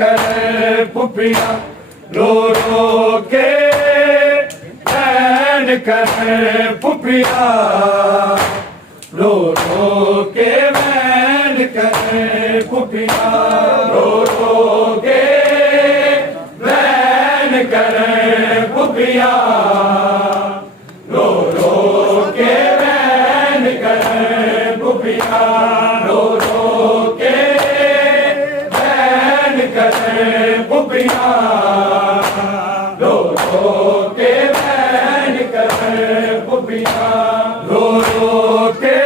करे पुपिया रो रो के बैन करे पुपिया रो रो के बैन करे पुपिया रो रो के बैन करे पुपिया रो रो के बैन करे पुपिया रो रो के बैन करे पुपिया रो रो के बैन करे पुपिया रो रो के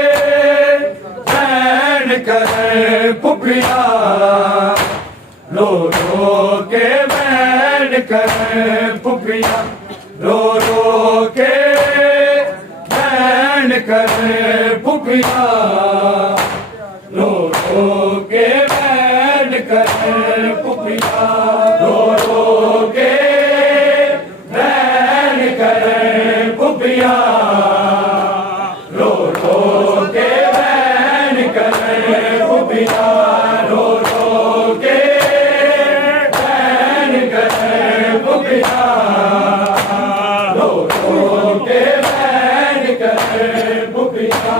बैन करे पुपिया रो रो के बैन करे पुपिया रो रो के बैन करे पुपिया रो रो के बैन करे पुपिया रो रो के बैन करे पुपिया रो रो के बैन करे पुपिया रो रो के बैन करे पुपिया रो रो के बैन करे पुपिया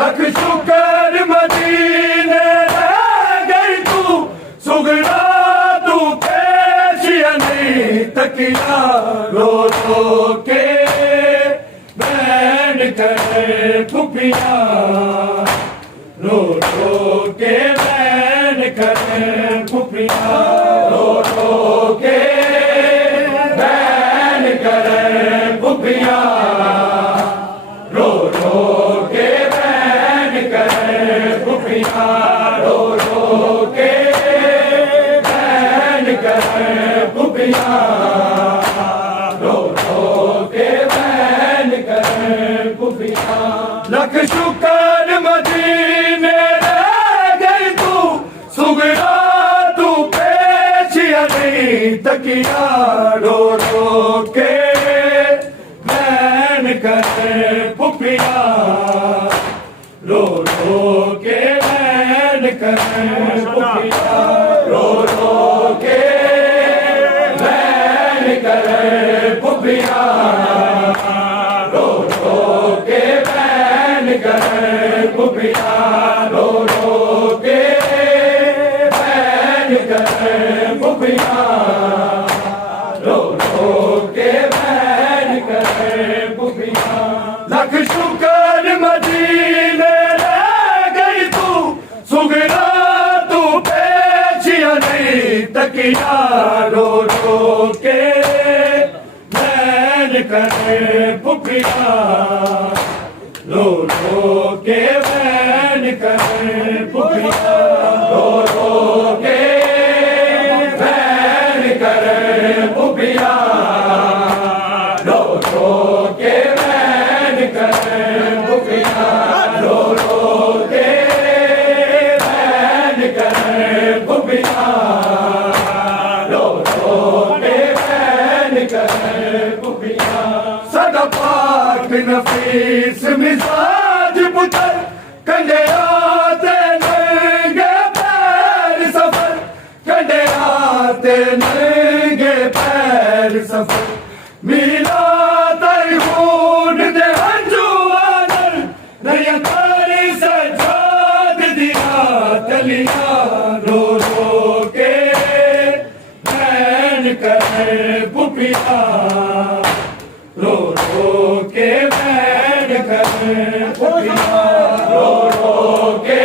लख शुक्र मदीने रह गई तू सुगना तू पेशिया नहीं तकिया रो रो के बैन करे पुपिया रो रो के बैन करे पुपिया रो रो के बैन करे पुपिया रो रो के बैन करे पुपिया रो रो के बैन करे पुपिया रो रो के बैन करे पुपिया लख शुक्र मदीने रह गई तू सुगना तू पेशिया नहीं तकिया रो रो के बैन करे पुपिया रो रो के बैन करे पुपिया रो रो के बैन करे पुपिया रो रो के बैन करे पुपिया रो रो के बैन करे पुपिया रो रो के बैन करे पुपिया लख शुक्र मदीने रह गई तू सुगना तू पेशिया नहीं तकिया रो रो के बैन करे पुपिया रो रो के बैन करे पुपिया रो रो के बैन करे पुपिया रो रो के बैन करे पुपिया रो रो के बैन करे पुपिया रो रो के बैन करे पुपिया सदा पाक नफीस मिजाज पुतर कंडे आते नंगे पैर सफर कंडे आते नंगे पैर सफर मिला तई खून दे अंजुआनर नया तारी सजाद दिया तलिया रो रो के बैन करे पुपिया रो रो के बैन करे पुपिया रो रो के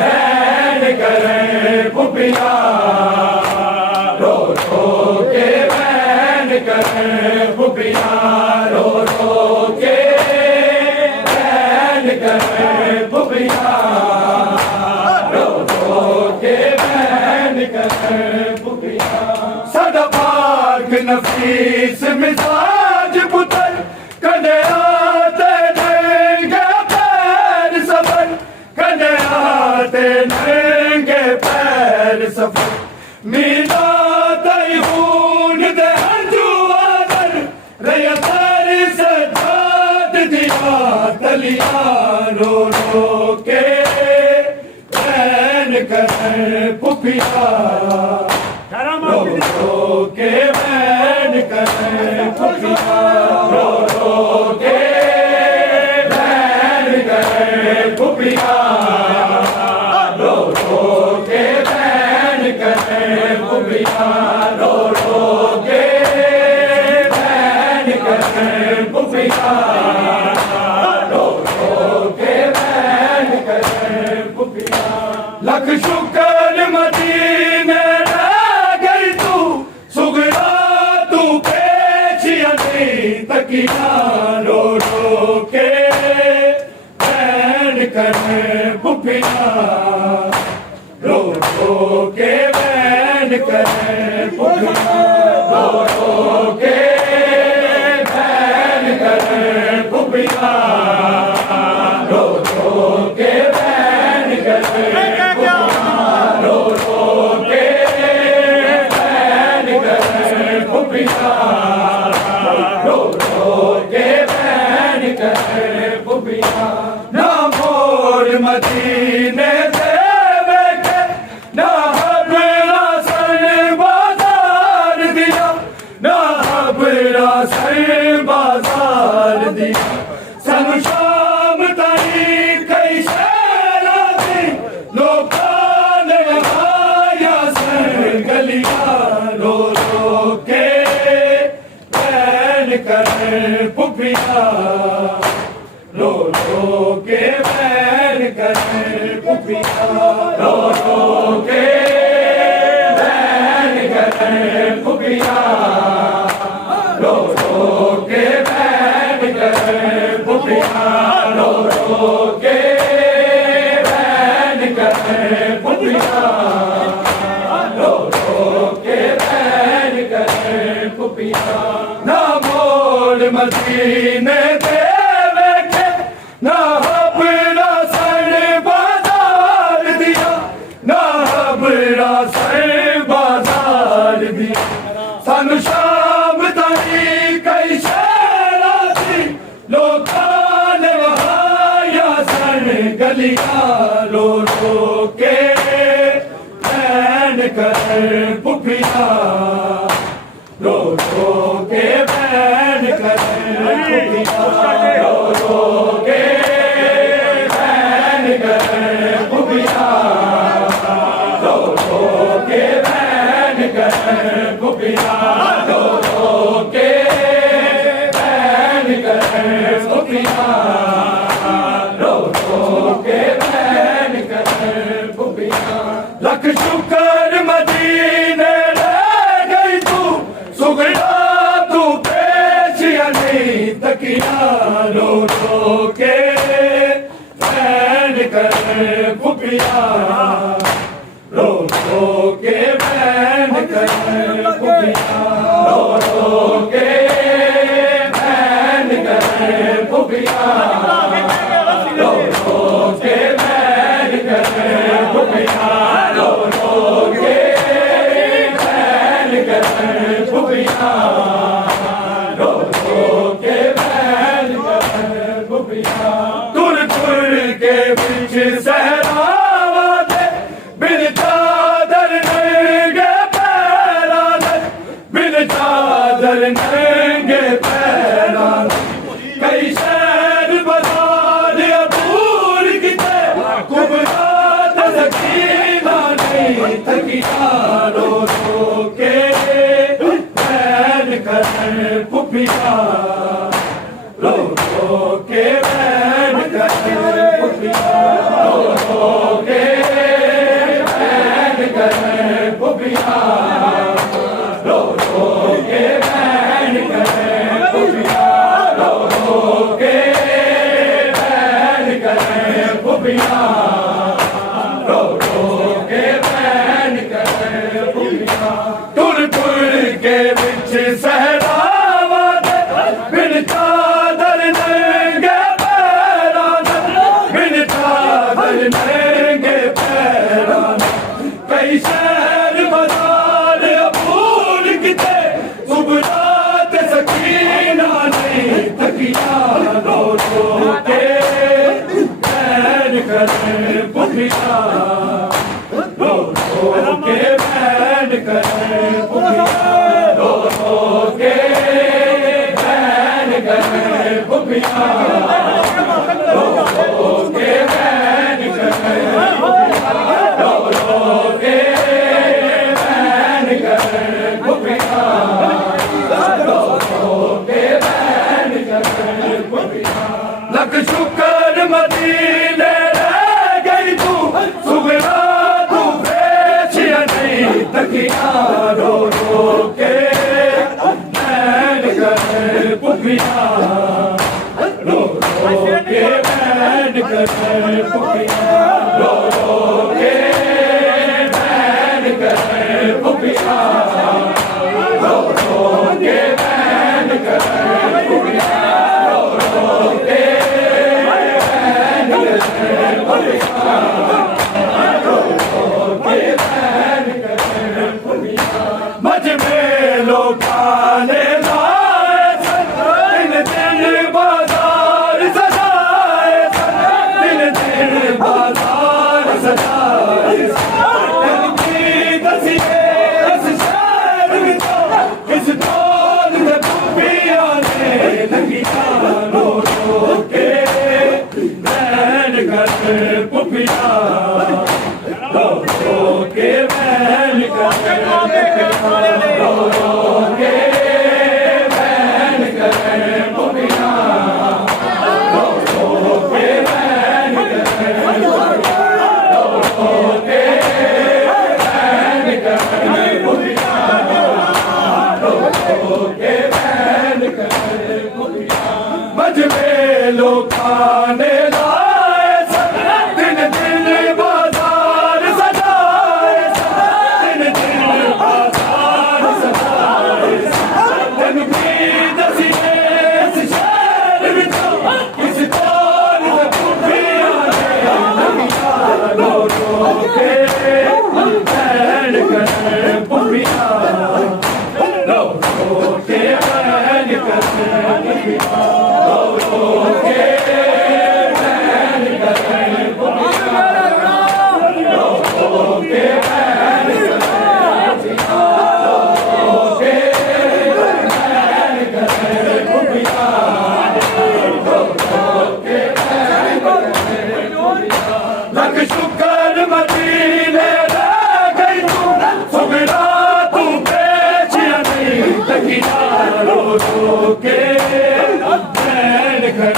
बैन करे पुपिया रो रो के बैन करे पुपिया रो रो के बैन करे पुपिया रो रो के बैन करे पुपिया सदा पाक नफीस मिजाज पुतर कंडे आते नंगे पैर सफर कंडे आते नंगे पैर सफर मिला तई खून दे अंजुआनर रया तारी सजाद दिया तलिया रो रो के बैन करे पुपिया फुफिया रो रो के बैन करे फुफिया रो रो के बैन करे फुफिया रो रो के बैन करे फुफिया रो रो के बैन करे फुफिया लख शुक्र मदीने रह गई तू सुगरा तू पेचिया तकिया रो रो के बैन करे फुफिया रो रो के बैन करे फुफिया रो रो के बैन करे फुफिया रो रो के बैन करे ना मोर मदीने देवे के ना अपना सर बाजार दिया ना अपना सर बाजार दिया सन शाम ताई कई शहरा दी लोकां ने आया सर गलियां रो रो के बैन करे फुफिया रो रो के बैन करे फुफिया रो रो के बैन करे फुफिया रो रो के बैन करे फुफिया रो रो के बैन करे फुफिया रो रो के बैन करे फुफिया ना मोल मदीने ना अपना सर बाजार दिया ना अपना सर बाजार दिया सन शाम ताई कई शहरा थी लोकां ने वहाया सर गलियां रो रो के बैन करे फुफिया रो रो के बैन करे फुफिया रो रो के लख शुक्र मदीने रह गई तू सुगड़ा तू पेशिया तकिया रो रो के बैन करे फुफिया रो रो के बैन करे फुफिया रो रो के बैन करे फुफिया रो रो के बैन करे फुफिया रो रो के बैन करे फुफिया रो रो के बैन करे फुफिया तुर तुर के पीछे सहरावा दे बिन चादर नंगे पैरा दे बिन चादर नंगे पैरा दे कई शहर खुफिया रो रो के बैन कर रो रो के बैन कर खुफिया रो रो के बैन कर खुफिया लख शुक्र मदीने रह गई तू सुगरा तू बेचिया नहीं तकिया रो रो के बैन कर खुफिया रो रो के बैन कर खुफिया रो रो के बैन कर खुफिया रो रो के बैन कर खुफिया रो रो के बैन कर खुफिया रो रो के बैन कर खुफिया मजमे लोग आने लाए दिन दिन बाजार सजाए दिन दिन बाजार सजाए की दसिए इस शहर में तो इस दौर में खुफिया ने लगिया रो रो के बैन कर खुफिया रो रो के बैन कर रो रो के बैन कर खुफिया रो रो के बैन कर रो रो के बैन कर खुफिया रो रो के बैन कर खुफिया मजमे लोग आने लाए दिन दिन बाजार सजाए दिन दिन बाजार सजाए दिन की दसिए इस शहर में तो इस दौर में खुफिया ने लगिया रो रो के बैन कर खुफिया रो रो के बैन कर खुफिया रो रो के बैन कर खुफिया रो रो के बैन कर खुफिया रो रो के बैन कर खुफिया रो रो के बैन कर खुफिया लख शुक्र मदीने रह गई तू सुगरा तू बेचिया नहीं तकिया रो रो के बैन कर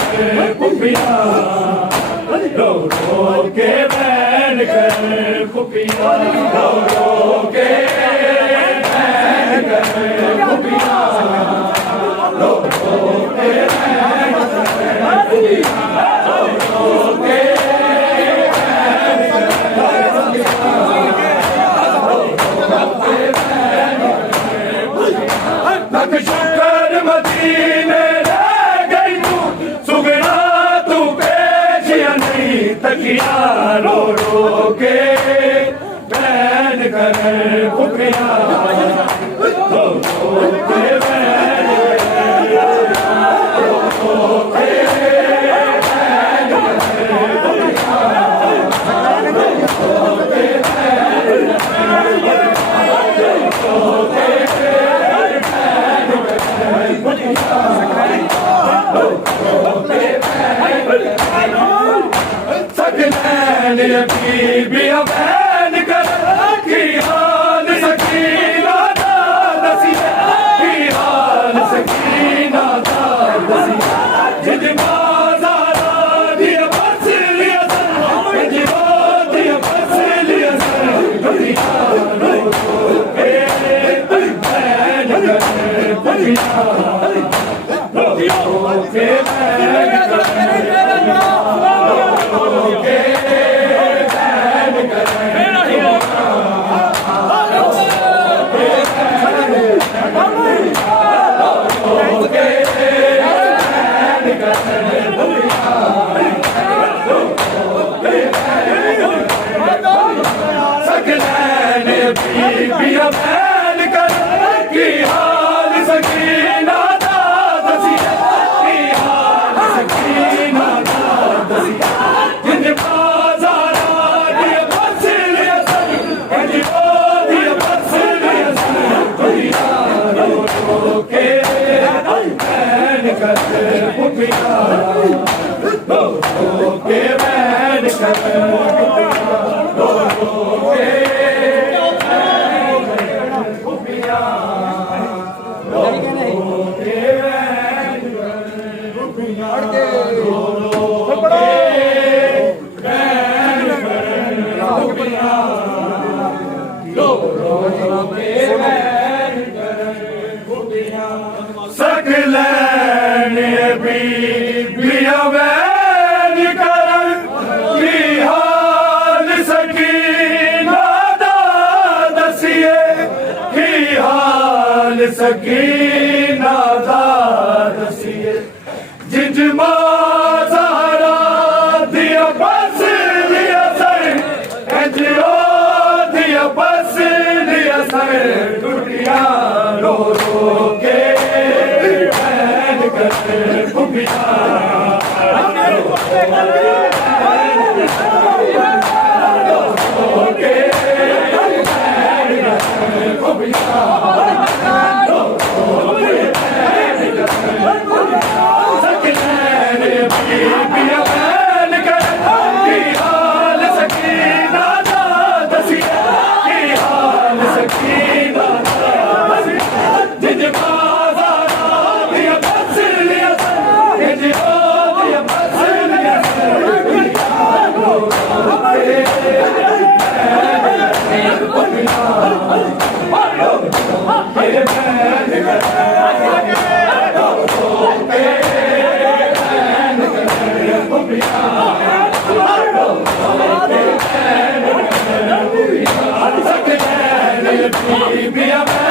खुफिया रो रो के बैन कर खुफिया रो रो के बैन कर खुफिया रो रो के बैन कर खुफिया रो रो के बैन कर खुफिया रो रो के बैन कर खुफिया लख शुक्र मदीने रह गई तू सुगरा तू बेचिया नहीं तकिया रो रो के बैन कर खुफिया रो रो के बैन कर रो रो के बैन कर खुफिया रो रो के बैन कर रो रो के बैन कर खुफिया रो रो के बैन सकलैन बीबियां बैन कर की हाल सकीना दा दसिया की हाल सकीना दा दसिया जिद बाजारा दिया बस लिया सर जिद दिया बस लिया सर दुनिया रो रो के बैन कर खुफिया रो रो के बैन कर रो रो के बैन कर बीबियां बैन कर की हाल सकीना दा दसिया की हाल सकीना दा दसिया जिन बाजारा दिया बस लिया सर जिन दिया बस लिया सर दुनिया रो रो के बैन कर भूपिया रो रो के बैठ कर भूपिया रो रो के भूपिया रो रो के बैठ कर भूपिया रो रो के बैठ कर भूपिया रो रो के बैठ कर भूपिया सकलैने बीबिया बैन करन की हाल सकीना दा दसिए की हाल सकीना दा दसिए जिजमा सहारा दिया बस लिया सर एजो दिया बस लिया सर टूटिया रो रो के भूपिया Be a man.